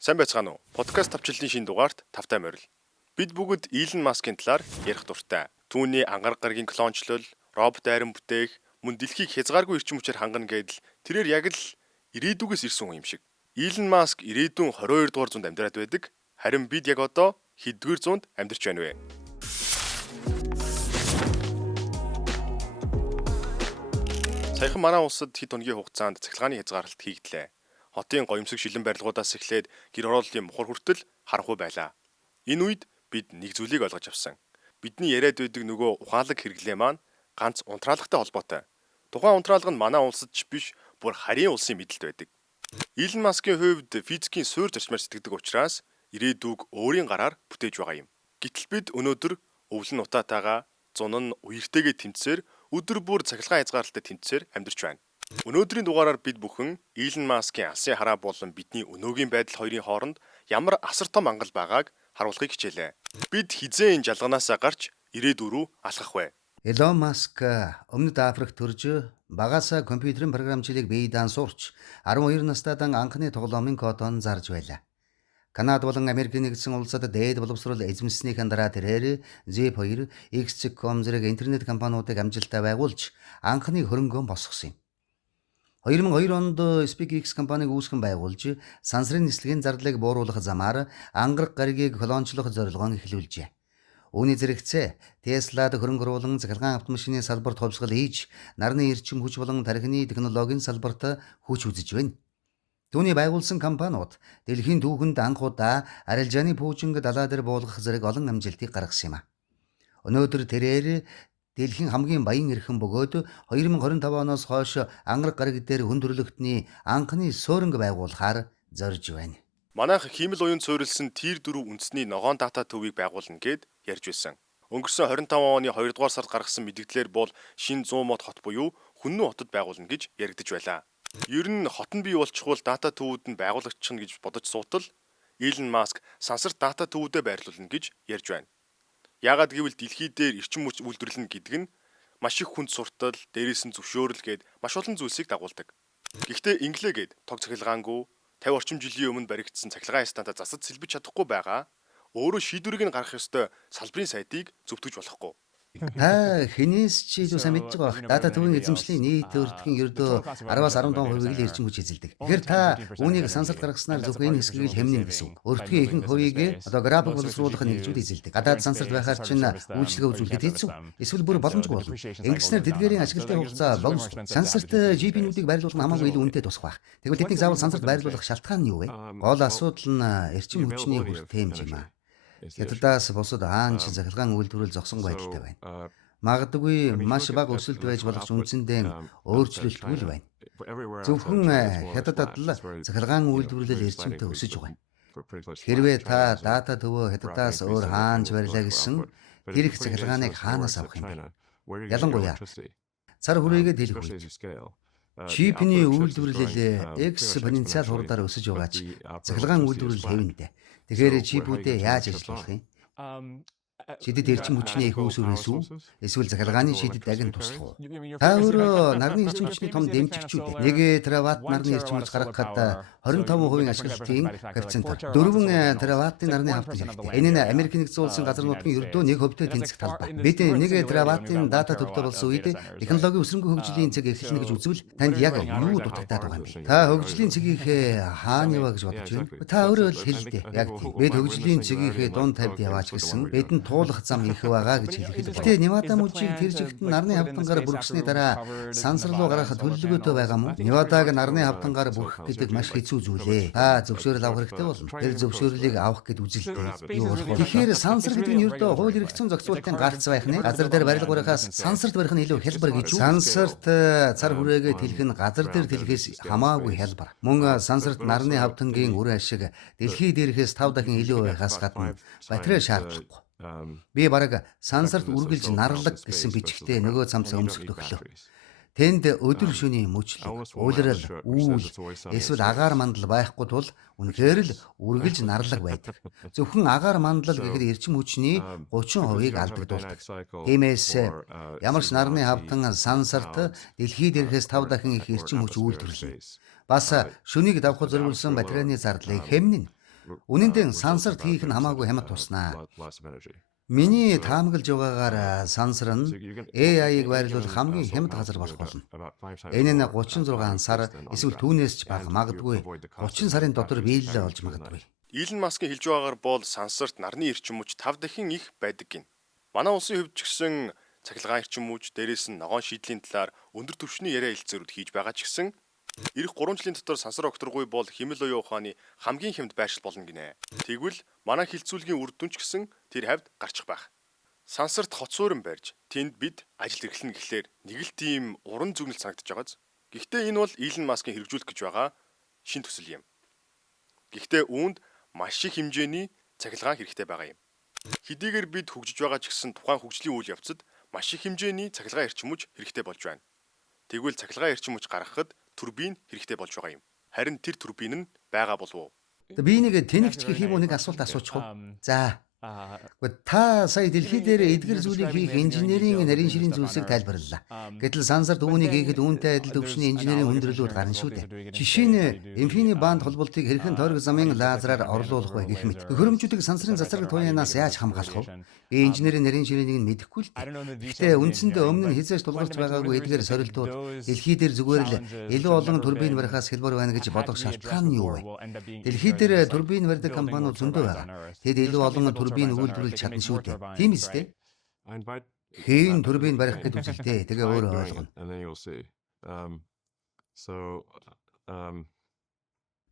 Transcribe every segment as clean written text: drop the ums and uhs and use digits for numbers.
Сайн байцгаана уу? Подкаст тавчлалын шинэ дугаарт тавтай морил. Бид бүгд Илон Маскын талаар ярих дуртай. Түүний ангараг гарагийн клончлол, робот айран бүтээх, мөн дэлхийг хязгааргүй эрчим хүчээр хангана гэдэл тэрээр яг л ирээдүгээс ирсэн хүн юм шиг. Илон Маск ирээдүйн 22 дугаар зуунд амьдраад байдаг. Харин бид яг одоо хэддүгээр зуунд амьдарч байна вэ? Саяхан манай улсад хэд хоногийн хугацаанд цахилгааны хязгаарлалт хийгдлээ. Хотын гоёмсог шилэн барилгуудаас эхлээд гэр орооллын мухар хүртэл харанхуй байлаа. Энэ үед бид нэг зүйлийг ойлгож авсан. Бидний яриад байдаг нөгөө ухаалаг хэрэглээ маань ганц унтраалагтай холбоотой. Тухайн унтраалга нь манай улсад ч биш, бүр харийн улсын мэдлэлд байдаг. Илон Маскын хувьд физикийн суурь зарчмаар сэтгэдэг учраас ирээдүг өөрийн гараар бүтээж байгаа юм. Гэтэл бид өнөөдөр өвлөн утаатайгаа, зун нь үертэйгээ тэмцээр өдөр бүр цахилгаан хязгаарлалтад тэмцээр амьдарч байна. Өнөөдрийн дугаараар бид бүхэн Илон Маскын алсын хараа болон бидний өнөөгийн байдал хоёрын хооронд ямар асар том ангал байгааг харуулахыг хичээлээ. Бид хизээ энэ жалганаасаа гарч ирээдүй рүү алхах вэ? Илон Маск өмнөд Африкт төрж багаасаа компьютерийн програмчлалыг бие даан сурч 12 настайдан анхны тоглоомын кодон зарж байлаа. Канада болон Америкийн нэгдсэн улсад дээд боловсрол эзэмснийхэн дараа тэрээр Zip2, X.com зэрэг интернет компаниудыг амжилттай байгуулж анхны хөрөнгөө босгосон юм. 2002 онд SpaceX компанийг үүсгэн байгуулж сансрын нислэгийн зардлыг бууруулах замаар ангараг гаригийг клончлох зорилгоо эхлүүлжээ. Үүний зэрэгцээ Теслад хөрөнгө оруулан цахилгаан автомашины салбарт хувьсгал хийж нарны эрчим хүч болон тархины технологийн салбарт хүч үзэж байна. Түүний байгуулсан компаниуд дэлхийн түүхэнд анх удаа арилжааны пуужинг далай дээр буулгах зэрэг олон амжилтыг гаргасан юм а. Өнөөдөр тэрээр дэлхийн хамгийн баян эрхэм бөгөөд 2025 оноос хойш ангараг гариг дээр хүндрэлтний анхны сууринг байгуулахаар зорж байна. Манайх хиймэл уянд суурилсан Tier 4 үндэсний ногоон дата төвийг байгуулна гэд ярьж байсан. Өнгөрсөн 25 оны 2 дугаар сард гаргасан мэдээлэлээр бол шинэ 100 мод хот буюу Хүннү хотод байгуулна гэж яригдж байлаа. Ер нь хот нь бий болчихвол дата төвүүд нь байгуулагчна гэж бодож суутал Илон Маск сансарт дата төвүүдэд байрлуулна гэж ярьж байна. Яагаад гэвэл дэлхий дээр эрчим хүч үйлдвэрлэнэ гэдэг нь маш их хүнд суртал, дээрээс нь зөвшөөрөл гээд маш олон зүйлсийг дагуулдаг. Гэхдээ инглигээд тог цахилгаангүй 50 орчим жилийн өмнө баригдсан цахилгаан стандарт засаж сэлбэж чадахгүй байгаа. Өөрөө шийдвэрийг нь гаргах ёстой салбарын сайдыг зөвтгөж болохгүй. Та хинээс ч илүү сайн мэдж байгаа бах. Дата төвийн эзэмшлийн нийт өртгийн ердөө 10-аас 15% л эрчим хүч эзэлдэг. Тэгэхээр та үүнийг сансарт гаргаснаар зөвхөн энэ хэсгийг л хэмнэн гэсэн. Өртгийн ихэнх хувийг график боловсруулах нэгжүүд эзэлдэг. Гадаад сансарт байхаар чинь үйлчлэгээ үзүүлэхэд хэцүү. Эсвэл бүр боломжгүй болно. Ингэснээр тэдгээрийн ашиглалтын хугацаа богино. Сансарт GPU-ийг байрлуулах нь хамаагүй илүү үнэтэй тусах байх. Тэгвэл тэднийг заавал сансарт байрлуулах шалтгаан нь юу вэ? Гол асуудал нь эрчим хүчний хүртээмж юм аа. Хятадаас бусад хаанч захиргаан үйлдвэрлэл зогсон байдалтай байна. Магадгүй маш бага өсөлт байж болох ч үндсэндээ өөрчлөлтгүй л байна. Зөвхөн Хятадад л захиргаан үйлдвэрлэл эрчимтэй өсөж байгаа. Хэрвээ та дата төвөө Хятадаас өөр хаанч барьлаа гэсэн тэр их захиргааныг хаанаас авах юм бэ? Ялангуяа цар хүрээгээ дэлгэх үед чипний үйлдвэрлэл экспоненциал хурдаар өсөж байгаа ч захиргаан үйлдвэрлэл хэвэнтэй. Тэгэхээр чипүүдээ яаж ажиллуулах юм? Шидэд эрчим хүчний их үүсвэрээс үү? Эсвэл захиргааны шидэд агин туслах уу? Та өөрөө нарны эрчим хүчний том дэмжигчүүд. 1 тераватт нарны эрчим хүч гаргахад 25% ашиглалтын коэффициент 4 тераваттын нарны хавтаж хэрэгтэй. Энэ нь Америкийн нэгдсэн улсын газар нутгийн ердөө 1% тэнцэх талбай. Бид 1 тераваттын дата төвтэй болсон үед технологийн өсрөнгөө хөгжлийн цэг эхэлнэ гэж үзвэл танд яг юу дутагдаад байгаа юм бэ? Та хөгжлийн цэгийнхээ хаана яваа гэж бодож байна? Та өөрөө л хэлдэ. Яг тийм. Бид хөгжлийн цэгийнхээ дунд тавьд яваач гэсэн. Бидэнд туулах зам их байгаа гэж хэлэхэд. Гэтэ Невада мужийг тэр жигт нарны хавтангаар бүргэсний дараа сансар руу гаргах төлөвлөгөөтэй байгаа мó? Невадаг нарны хавтангаар бүрхэх гэдэг маш хэцүү зүйл ээ. Та зөвшөөрөл авах хэрэгтэй болно. Тэр зөвшөөрлийг авах гэд үзэлтэй. Юу болох вэ? Тэгэхээр сансар гэдэг нь ердөө хууль эрх зүйн зохицуулалтын гарц байх нэ. Газар дээр барилга барихаас сансарт барих нь илүү хялбар гэж үү? Сансарт цар хүрээгээ тэлэх нь газар дээр тэлхээс хамаагүй хялбар. Мөн сансарт нарны хавтангийн үр ашиг дэлхий дээрхээс 5 дахин илүү байхаас гадна батарей шаардлагагүй. Би бараг сансарт үргэлж нарлаг гэсэн бичгтээ нөгөө цамцаа өмсөх төглөө. Тэнд өдөр шөнийн мөчлөг, улирал, үүл, эсвэл агаар мандал байхгүй тул үнэхээр л үргэлж нарлаг байдаг. Зөвхөн агаар мандал гэхэд эрчим хүчний 30%-ийг алдагдуулдаг. Тиймээс ямар ч нарны хавтан сансарт дэлхийд ирэхээс 5 дахин их эрчим хүч үйлдвэрлэнэ. Бас шөнийг давхар зориулсан батарейны зардлыг хэмнэн Үнэн дээр сансарт хийх нь хамаагүй хямд туснаа. Миний таамаглаж байгаагаар сансар нь AI-г байрлуулах хамгийн хямд газар болох болно. Энэ нь 36 сар эсвэл түүнээс ч бага, магадгүй 30 сарын дотор биелэл олж магадгүй. Илон Маскын хэлж байгаагаар бол сансарт нарны эрчим хүч 5 дахин их байдаг гин. Манай улсын хувьд ч гэсэн цахилгаан эрчим хүч, дээрээс нь ногоон шийдлийн талаар өндөр түвшний яриа хэлцээрүүд хийж байгаа ч гэсэн эх 3 жилийн дотор сансар окторгүй бол хэмэл оюун ухааны хамгийн хямд байршил болно гинэ. Тэгвэл манай хилцүүлгийн үр дүн ч гэсэн тэр хавьд гарчих байх. Сансарт хоцуурн барьж тэнд бид ажил эрхлэнэ гэхлээр нэг л тийм уран зүгнэл санагдаж байгааз. Гэхдээ энэ бол Илон Маскын хэрэгжүүлэх гэж байгаа шин төсөл юм. Гэхдээ үүнд маш их хэмжээний цахилгаан хэрэгтэй байгаа юм. Хэдийгээр бид хөгжиж байгаа ч гэсэн тухайн хөгжлийн үйл явцад маш их хэмжээний цахилгаан эрчим хүч хэрэгтэй болж байна. Тэгвэл цахилгаан эрчим хүч гаргахад турбин хэрэгтэй болж байгаа юм. Харин тэр турбин нь байгаа болов уу? Би нэг тэнэгч гэх юм уу нэг асуулт асуучих уу? За. Та сая дэлхий дээр эдгэр зүйлийг хийх инженерийн нарийн ширийн зүйлсийг тайлбарлалаа. Гэтэл сансарт үүнийг хийхэд үүнтэй адил төвшний инженерийн хүндрэлүүд гарна шүү дээ. Жишээ нь инфини банд холболтыг хэрхэн тойрог замын лазераар орлуулах вэ гэх мэт. Хөрөмжүүдийг сансрын цацраг туянаас яаж хамгаалах вэ? Би инженерийн нарийн ширээнийг мэдэхгүй л дээ. Гэхдээ үндсэндээ өмнө нь хязгаарч тулгарч байгаагүй эдгээр сорилтууд дэлхий дээр зүгээр л илүү олон турбин барихаас хэлбэр байна гэж бодох шалтгаан нь юу вэ? Дэлхий дээр турбин барьдаг компаниуд зөндөө байгаа. Тэд илүү олон турбин үйлдвэрлэж чадна шүү дээ. Тийм биз дээ? Хийн турбин барих гэж үзэлтэй. Тэгээ өөрөө ойлгоно.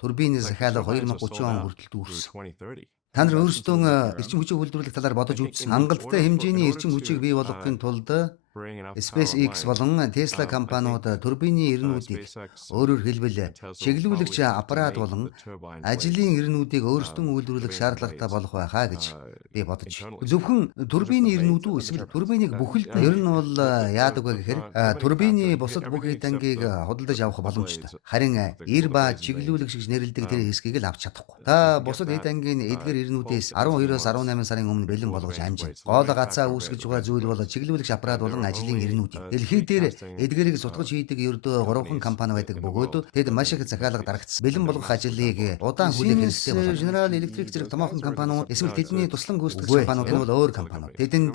Турбины захиалга 2030 он хүртэл дүүрсэн. Та нар өөрсдөө эрчим хүчийг үйлдвэрлэх талаар бодож үзсэн. Хангалттай хэмжээний эрчим хүчийг бий болгохын тулд SpaceX болон Tesla компаниуд турбины ирнүүдийг өөрөөр хэлбэл чиглүүлэгч аппарат болон ажлын ирнүүдийг өөрсдөн үйлдвэрлэх шаардлагатай болох байхаа гэж би бодож. Зөвхөн турбины ирнүүд үү эсвэл турбиныг бүхэлд нь ер нь бол яадаг вэ гэхээр турбины бусад бүх эд ангийг худалдаж авах боломжтой. Харин ир ба чиглүүлэг шиг нэрлэдэг тэр хэсгийг л авч чадахгүй. Та бусад эд ангийн эдгээр ирнүүдээс 12-оос 18 сарын өмнө бэлэн болгож амжина. Гол гацаа үүсгэж байгаа зүйл бол чиглүүлэгч аппарат болон ажлын ирнүүд. Дэлхий дээр эдгээрийг сутгаж хийдэг ердөө 3 компани байдаг бөгөөд тэд маш их захиалга дарагдсан. Бэлэн болгох ажлыг удаан хүлээх хэрэгтэй байна. General Electric зэрэг томоохон компаниуд эсвэл тэдний туслан гүйцэтгэгч компаниуд нь бол өөр компаниуд. Тэдэнд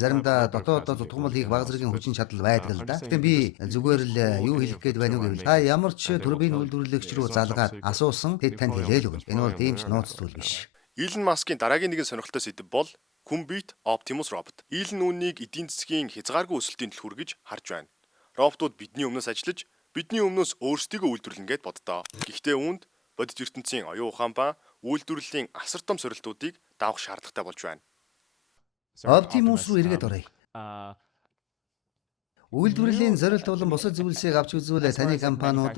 заримдаа дотооддоо зутгамал хийх бага зэргийн хүчин чадал байдаг л да. Гэхдээ би зүгээр л юу хэлэх гээд байна вэ гэвэл та ямар ч турбин үйлдвэрлэгч рүү залгаад асуусан тэд танд хэлээл өгнө. Энэ бол тийм ч нууц зүйл биш. Илон Маскын дараагийн нэгэн сонирхолтой сэдэв бол Kumbit Optimus robot. Илон үүнийг эдийн засгийн хязгааргүй өсөлтийн түлхүүр гэж харж байна. Роботууд бидний өмнөөс ажиллаж, бидний өмнөөс өөрсдийгөө үйлдвэрлэнэ гэд боддоо. Гэхдээ үүнд бодит ертөнцийн оюун ухаан ба үйлдвэрлэлийн асар том сорилтуудыг давах шаардлагатай болж байна. Optimus руу эргээд оръё. Үйлдвэрлэлийн зорилт болон бусад зүйлсийг авч үзвэл таны компаниуд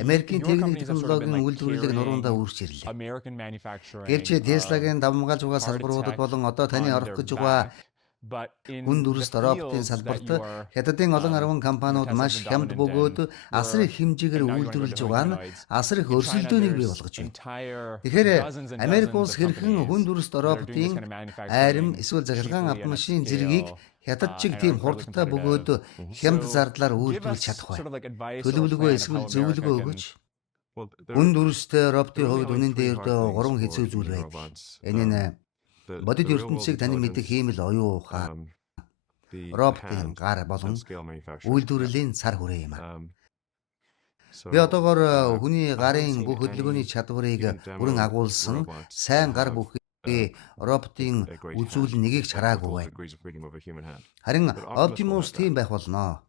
Америкийн техник технологийн үйлдвэрлэлийг нуруундаа үүрч ирлээ. Гэвч Tesla-гийн давмгаалж байгаа салбаруудад болон одоо таны орох гэж байгаа хүн дүрст роботын салбарт хятадын олон арван компаниуд маш хямд бөгөөд асар их хэмжээгээр үйлдвэрлэж байгаа нь асар их өрсөлдөөнийг бий болгож байна. Тэгэхээр Америк улс хэрхэн хүн дүрст роботын айрам эсвэл захиргаан автомашин зэргийг хятад чиг тийм хурдтай бөгөөд хямд зардлаар үйлдвэрлэж чадах вэ? Төлөвлөгөө эсвэл зөвлөгөө өгөөч. Хүн дүрстэй роботын хувьд үнэн дээр 3 хэцүү зүйл байдаг. Энэ нь бодит ертөнцийг таны мэдэх ийм л оюун ухаан, роботын гар болон үйлдвэрлэлийн цар хүрээ юм аа. Би одоогоор хүний гарын бүх хөдөлгөөний чадварыг бүрэн агуулсан сайн гар бүхий роботын үзүүл нэгийг хараагүй байна. Харин Optimus тийм байх болно.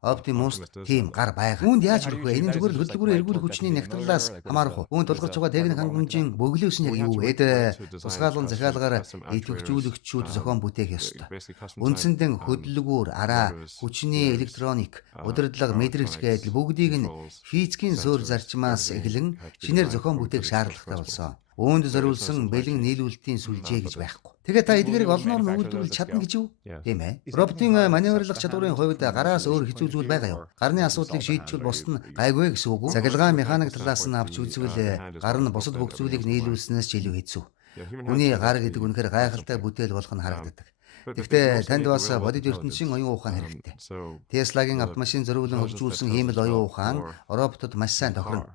Optimus тийм гар байгаа. Үүнд яаж хүрэх вэ? Энэ нь зүгээр л хөдөлгөөрөө эргүүлэх хүчний нягтлалаас хамаарах. Үүнд тулгарч байгаа техник хангамжийн бөглөөс нь яг юу вэ? Тусгаалгын захиалгаар идэвхжүүлэгчүүд зохион бүтээх ёстой. Үндсэндээ хөдөлгөөр, араа, хүчний электроник, удирдлага, мэдрэгч гэдэл бүгдийг нь физикийн суурь зарчмаас эхлэн шинээр зохион бүтээх шаардлагатай болсон. Үүнд зориулсан бэлэн нийлүүлэлтийн сүлжээ гэж байхгүй. Тэгэхээр та эдгээрийг олноор нь үйлдвэрлэж чадна гэж юу? Тийм ээ. Роботын маневрлах чадварын хувьд гараас өөр хэцүү зүйл байгаа юу? Гарны асуудлыг шийдчихвэл бусд нь гайгүй гэсэн үг үү? Цахилгаан механик талаас нь авч үзвэл гар нь бусад бүх зүйлийг нийлүүлснээс ч илүү хэцүү. Хүний гар гэдэг үнэхээр гайхалтай бүтээл болох нь харагддаг. Гэхдээ танд бас бодит ертөнцийн оюун ухаан хэрэгтэй. Tesla-гийн автомашин зориулан хөгжүүлсэн ийм л оюун ухаан роботод маш сайн тохирно.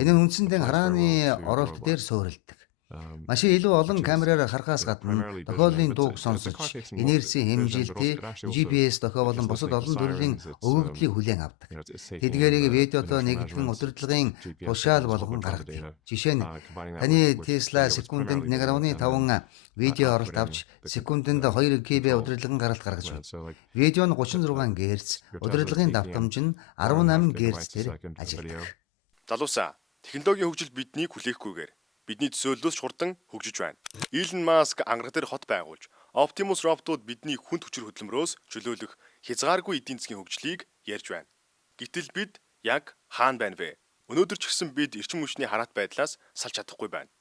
Энэ нь үндсэндээ харааны оролт дээр суурилдаг. Машин илүү олон камераар харахаас гадна тохиолдлын дууг сонсож, инерцийн хэмжилтийг GPS дохио болон бусад олон төрлийн өгөгдлийг хүлээн авдаг. Тэдгээрийг видеото нэгтгэн удирдлагын тушаал болгон гаргадаг. Жишээ нь таны Tesla секундэд 1.5 видео оролт авч секундэд 2 GB удирдлагын гаралт гаргаж байна. Видео нь 36 Гц, удирдлагын давтамж нь 18 Гц-ээр ажилладаг. Залуусаа, технологийн хөгжил биднийг хүлээхгүйгээр бидний төсөөллөөс хурдан хөгжиж байна. Илон Маск ангараг дээр хот байгуулж, Optimus роботууд бидний хүнд хүчээр хөдөлмөрөөс чөлөөлөх хязгааргүй эдийн засгийн хөгжлийг ярьж байна. Гэтэл бид яг хаана байна вэ? Өнөөдөр ч гэсэн бид эрчим хүчний хараат байдлаас салж чадахгүй байна.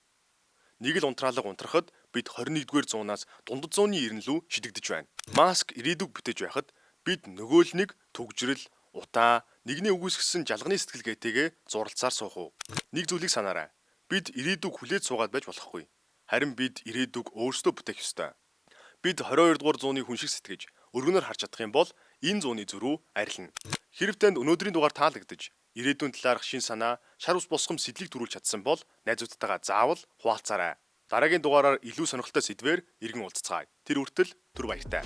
Нэг л унтраалга унтрахад бид 21-р зуунаас дундад зууны ирнэлүү шидэгдэж байна. Маск ирээдүг бүтээж байхад бид нөгөө л нэг төгжрөл, утаа, нэгний үгүйсгэсэн жалганы сэтгэлгээтэйгээ зуралцаар суух уу? Нэг зүйлийг санаарай. Бид ирээдүг хүлээж суугаад байж болохгүй. Харин бид ирээдүг өөрсдөө бүтээх ёстой. Бид 22-р зууны хүн шиг сэтгэж, өргөнөөр харж чадах юм бол энэ зууны зөрүү арилна. Хэрэв танд өнөөдрийн дугаар таалагдж, ирээдүйн талаарх шин санаа, шар ус босгом сэдлийг төрүүлж чадсан бол найзуудтайгаа заавал хуваалцаарай. Дараагийн дугаараар илүү сонирхолтой сэдвээр иргэн уулзцгаая. Тэр хүртэл түр баяртай.